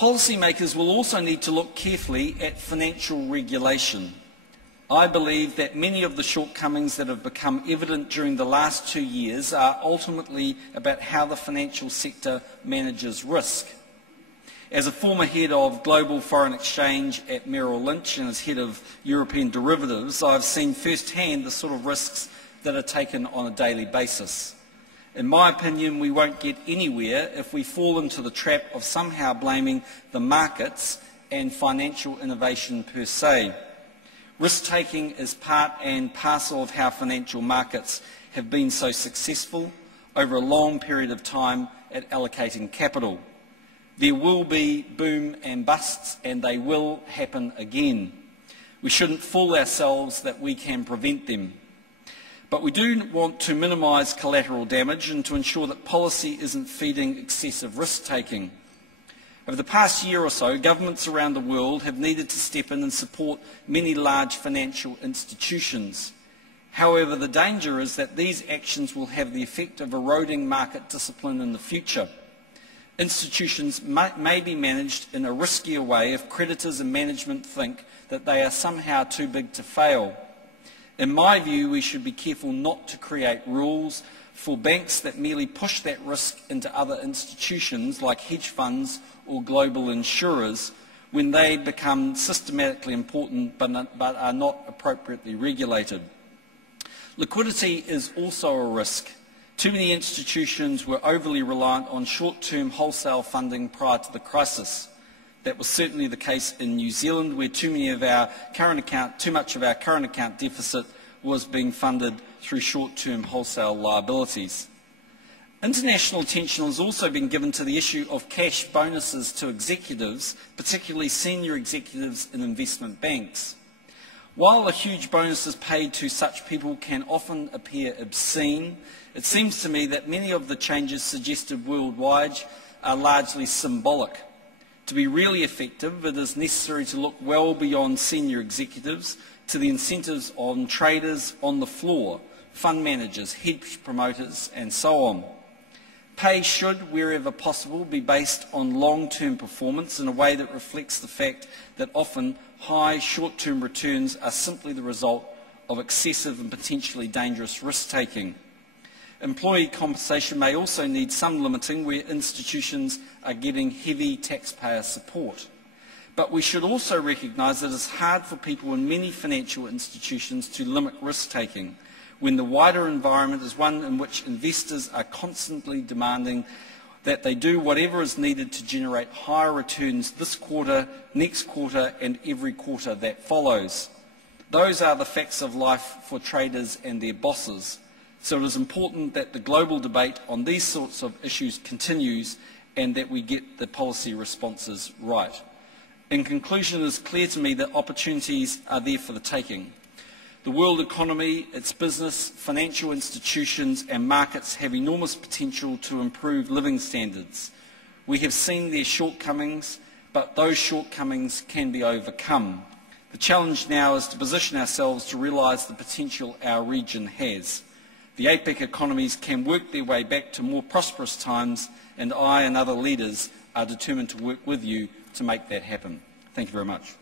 Policymakers will also need to look carefully at financial regulation. I believe that many of the shortcomings that have become evident during the last 2 years are ultimately about how the financial sector manages risk. As a former head of global foreign exchange at Merrill Lynch and as head of European derivatives, I've seen firsthand the sort of risks that are taken on a daily basis. In my opinion, we won't get anywhere if we fall into the trap of somehow blaming the markets and financial innovation per se. Risk-taking is part and parcel of how financial markets have been so successful over a long period of time at allocating capital. There will be boom and busts, and they will happen again. We shouldn't fool ourselves that we can prevent them. But we do want to minimise collateral damage and to ensure that policy isn't feeding excessive risk-taking. Over the past year or so, governments around the world have needed to step in and support many large financial institutions. However, the danger is that these actions will have the effect of eroding market discipline in the future. Institutions may be managed in a riskier way if creditors and management think that they are somehow too big to fail. In my view, we should be careful not to create rules for banks that merely push that risk into other institutions like hedge funds or global insurers when they become systematically important but are not appropriately regulated. Liquidity is also a risk. Too many institutions were overly reliant on short-term wholesale funding prior to the crisis. That was certainly the case in New Zealand, where too much of our current account deficit was being funded through short-term wholesale liabilities. International attention has also been given to the issue of cash bonuses to executives, particularly senior executives in investment banks. While the huge bonuses paid to such people can often appear obscene, it seems to me that many of the changes suggested worldwide are largely symbolic. To be really effective, it is necessary to look well beyond senior executives to the incentives on traders on the floor, fund managers, hedge promoters, and so on. Pay should, wherever possible, be based on long-term performance in a way that reflects the fact that often high short-term returns are simply the result of excessive and potentially dangerous risk-taking. Employee compensation may also need some limiting where institutions are getting heavy taxpayer support. But we should also recognise that it's hard for people in many financial institutions to limit risk-taking when the wider environment is one in which investors are constantly demanding that they do whatever is needed to generate higher returns this quarter, next quarter, and every quarter that follows. Those are the facts of life for traders and their bosses. So it is important that the global debate on these sorts of issues continues and that we get the policy responses right. In conclusion, it is clear to me that opportunities are there for the taking. The world economy, its business, financial institutions and markets have enormous potential to improve living standards. We have seen their shortcomings, but those shortcomings can be overcome. The challenge now is to position ourselves to realise the potential our region has. The APEC economies can work their way back to more prosperous times, and I and other leaders are determined to work with you to make that happen. Thank you very much.